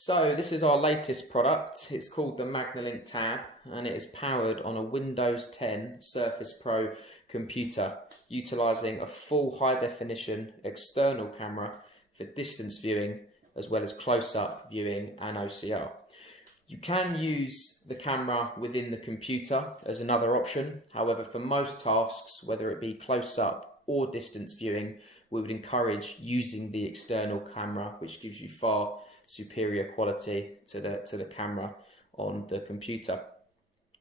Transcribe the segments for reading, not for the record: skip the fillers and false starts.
So this is our latest product. It's called the Magnilink Tab and it is powered on a Windows 10 Surface Pro computer utilising a full high definition external camera for distance viewing as well as close-up viewing and OCR. You can use the camera within the computer as another option. However, for most tasks, whether it be close-up or distance viewing, we would encourage using the external camera, which gives you far superior quality to the camera on the computer.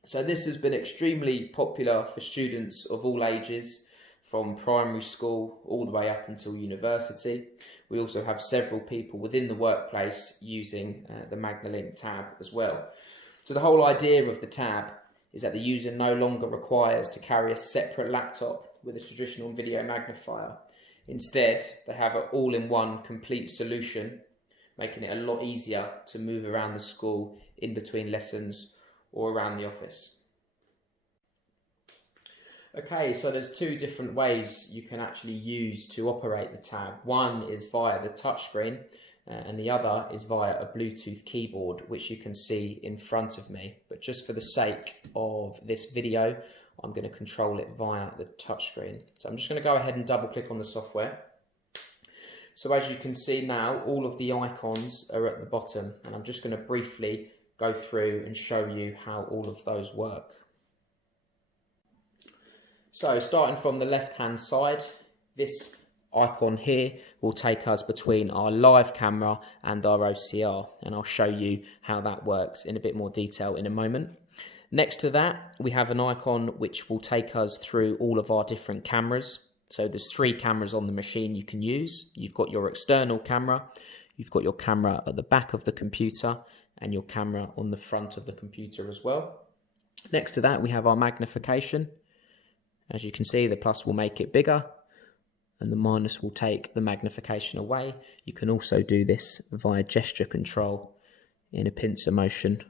So this has been extremely popular for students of all ages, from primary school all the way up until university. We also have several people within the workplace using the Magnilink Tab as well. So the whole idea of the tab is that the user no longer requires to carry a separate laptop with a traditional video magnifier. Instead, they have an all-in-one complete solution, making it a lot easier to move around the school in between lessons or around the office. Okay, so there's two different ways you can actually use to operate the tab. One is via the touchscreen and the other is via a Bluetooth keyboard, which you can see in front of me. But just for the sake of this video, I'm going to control it via the touchscreen. So I'm just going to go ahead and double click on the software. So as you can see now, all of the icons are at the bottom, and I'm just going to briefly go through and show you how all of those work. So starting from the left-hand side, this icon here will take us between our live camera and our OCR, and I'll show you how that works in a bit more detail in a moment. Next to that, we have an icon which will take us through all of our different cameras. So there's 3 cameras on the machine you can use. You've got your external camera, you've got your camera at the back of the computer, and your camera on the front of the computer as well. Next to that, we have our magnification. As you can see, the plus will make it bigger and the minus will take the magnification away. You can also do this via gesture control in a pincer motion.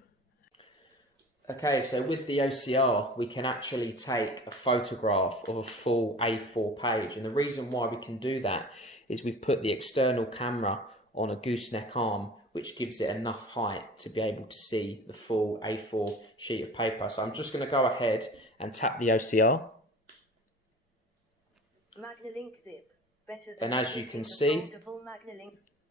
Okay, so with the OCR, we can actually take a photograph of a full A4 page. And the reason why we can do that is we've put the external camera on a gooseneck arm, which gives it enough height to be able to see the full A4 sheet of paper. So I'm just going to go ahead and tap the OCR. Magnilink zip. And as you can see,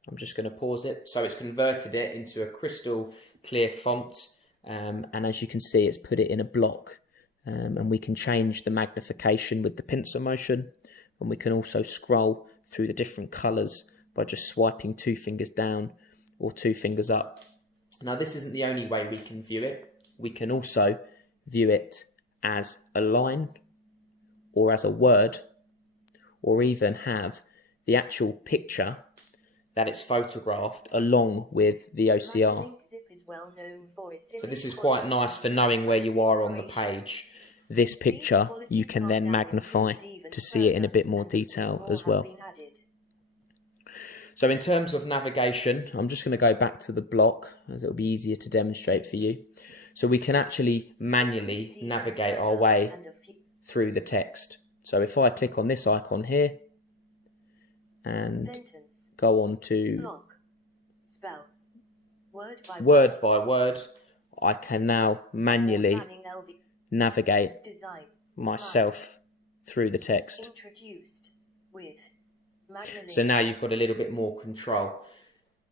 I'm just going to pause it. So it's converted it into a crystal clear font. And as you can see, it's put it in a block. And we can change the magnification with the pincer motion. And we can also scroll through the different colours by just swiping 2 fingers down or 2 fingers up. Now, this isn't the only way we can view it. We can also view it as a line or as a word, or even have the actual picture that it's photographed along with the OCR. So this is quite nice for knowing where you are on the page. This picture you can then magnify to see it in a bit more detail as well. So in terms of navigation, I'm just going to go back to the block as it'll be easier to demonstrate for you. So we can actually manually navigate our way through the text. So if I click on this icon here and go on to word by word, I can now manually navigate myself through the text. So now you've got a little bit more control.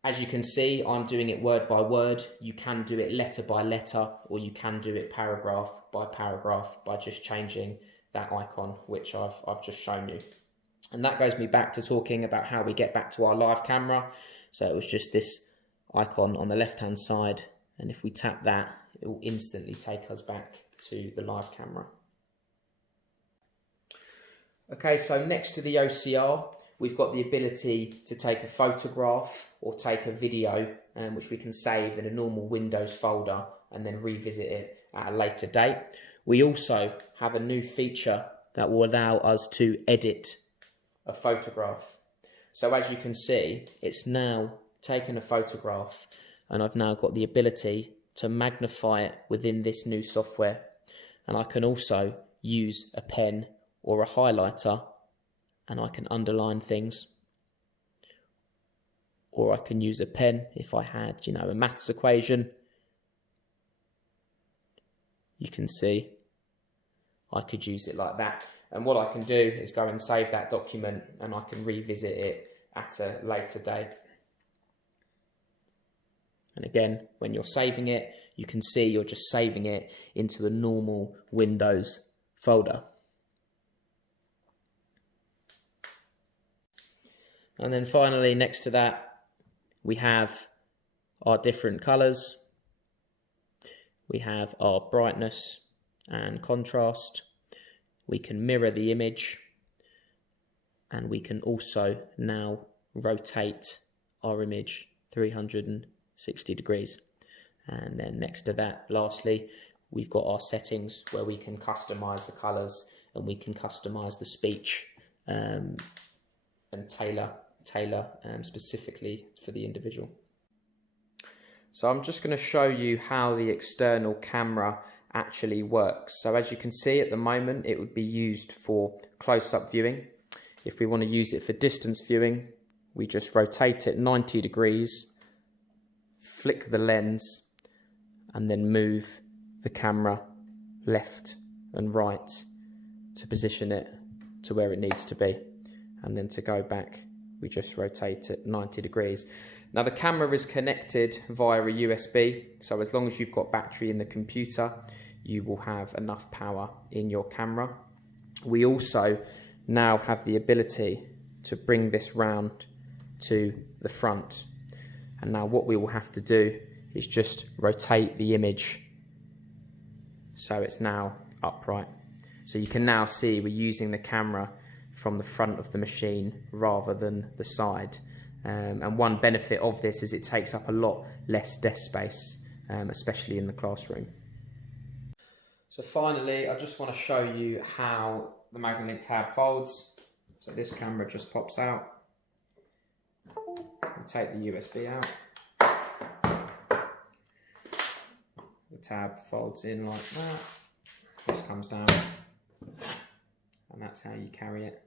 As you can see, I'm doing it word by word. You can do it letter by letter, or you can do it paragraph by paragraph by just changing that icon, which I've just shown you. And that goes me back to talking about how we get back to our live camera. So it was just this icon on the left hand side, and if we tap that, it will instantly take us back to the live camera. Okay, so next to the OCR, we've got the ability to take a photograph or take a video, which we can save in a normal Windows folder and then revisit it at a later date. We also have a new feature that will allow us to edit a photograph. So as you can see, it's now taken a photograph and I've now got the ability to magnify it within this new software. And I can also use a pen or a highlighter and I can underline things. or I can use a pen if I had, you know, a maths equation. You can see I could use it like that. And what I can do is go and save that document, and I can revisit it at a later date. And again, when you're saving it, you can see you're just saving it into a normal Windows folder. And then finally, next to that, we have our different colors. We have our brightness and contrast. We can mirror the image, and we can also now rotate our image 360 degrees. And then next to that, lastly, we've got our settings where we can customize the colors, and we can customize the speech and tailor specifically for the individual. So I'm just going to show you how the external camera actually works. So as you can see at the moment, it would be used for close-up viewing. If we want to use it for distance viewing, we just rotate it 90 degrees, flick the lens, and then move the camera left and right to position it to where it needs to be. And then to go back, we just rotate it 90 degrees. Now the camera is connected via a USB, so as long as you've got battery in the computer, you will have enough power in your camera. We also now have the ability to bring this round to the front. And now what we will have to do is just rotate the image so it's now upright. So you can now see we're using the camera from the front of the machine rather than the side. And one benefit of this is it takes up a lot less desk space, especially in the classroom. So finally, I just want to show you how the Magnilink Tab folds. So this camera just pops out. We take the USB out. The tab folds in like that. This comes down, and that's how you carry it.